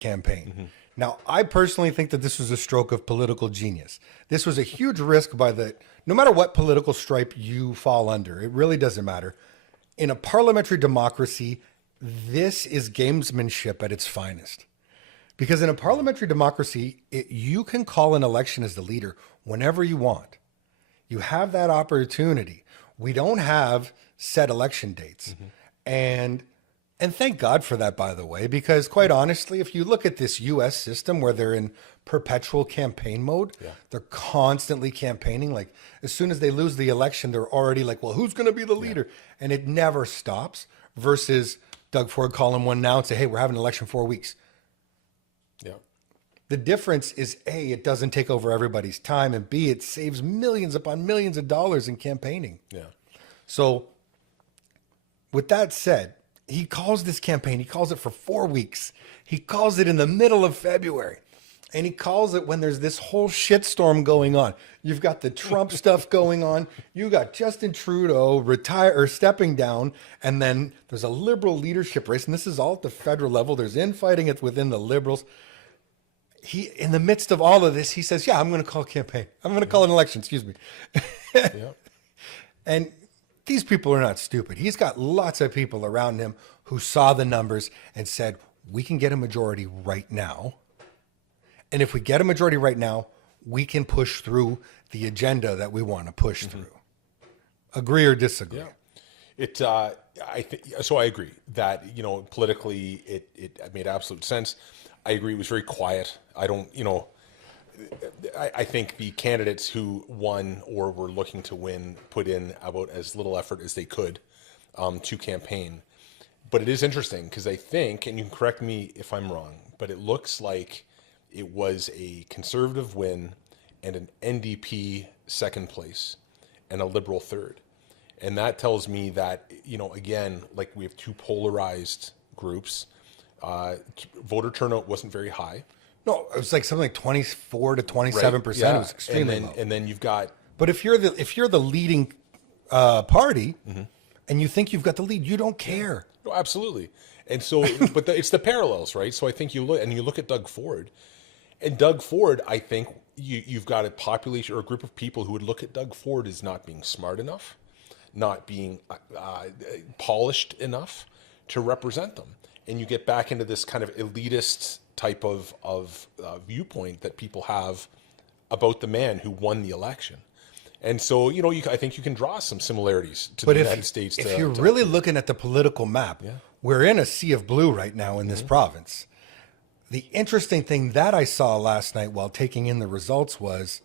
campaign. Now, I personally think that this was a stroke of political genius. This was a huge risk no matter what political stripe you fall under, it really doesn't matter. In a parliamentary democracy, this is gamesmanship at its finest. Because in a parliamentary democracy, you can call an election as the leader whenever you want. You have that opportunity. We don't have set election dates. And thank God for that, by the way, because quite honestly, if you look at this US system where they're in perpetual campaign mode, they're constantly campaigning. Like as soon as they lose the election, they're already like, well, who's going to be the leader? And it never stops versus Doug Ford calling one now and say, hey, we're having an election 4 weeks. Yeah. The difference is A, it doesn't take over everybody's time, and B, it saves millions upon millions of dollars in campaigning. Yeah. So with that said, he calls this campaign, he calls it for 4 weeks. He calls it in the middle of February. And he calls it when there's this whole shitstorm going on. You've got the Trump stuff going on. You got Justin Trudeau stepping down. And then there's a liberal leadership race. And this is all at the federal level. There's infighting within the liberals. In the midst of all of this, he says, yeah, I'm going to call a campaign. I'm going to call an election, excuse me. And these people are not stupid. He's got lots of people around him who saw the numbers and said, we can get a majority right now. And if we get a majority right now, we can push through the agenda that we want to push through. Agree or disagree? Yeah. So I agree that, politically it made absolute sense. I agree. It was very quiet. I think the candidates who won or were looking to win put in about as little effort as they could to campaign. But it is interesting because I think, and you can correct me if I'm wrong, but it looks like it was a Conservative win and an NDP second place and a Liberal third. And that tells me that, again, like we have two polarized groups. Voter turnout wasn't very high. No, it was like something like 24 to 27%. Right. Yeah. It was extremely low. And then you've got. But if you're the leading party and you think you've got the lead, you don't care. No, absolutely. And so, but it's the parallels, right? So I think you look at Doug Ford, and Doug Ford, I think you've got a population or a group of people who would look at Doug Ford as not being smart enough, not being polished enough to represent them. And you get back into this kind of elitist type of viewpoint that people have about the man who won the election. And so, I think you can draw some similarities to the United States. If you're really looking at the political map, we're in a sea of blue right now in this province. The interesting thing that I saw last night while taking in the results was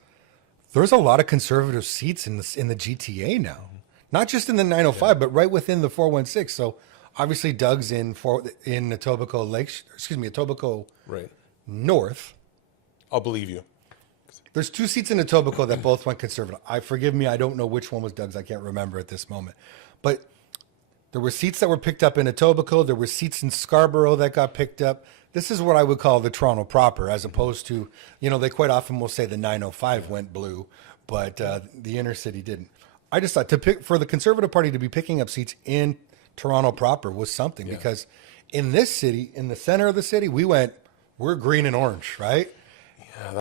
there's a lot of conservative seats in the GTA now, not just in the 905, but right within the 416. So obviously Doug's in Etobicoke Etobicoke North. I'll believe you. There's two seats in Etobicoke that both went conservative. Forgive me, I don't know which one was Doug's. I can't remember at this moment. But there were seats that were picked up in Etobicoke. There were seats in Scarborough that got picked up. This is what I would call the Toronto proper, as opposed to, they quite often will say the 905 went blue, but the inner city didn't. I just thought for the Conservative Party to be picking up seats in Toronto proper was something because in this city, in the center of the city, we're green and orange, right?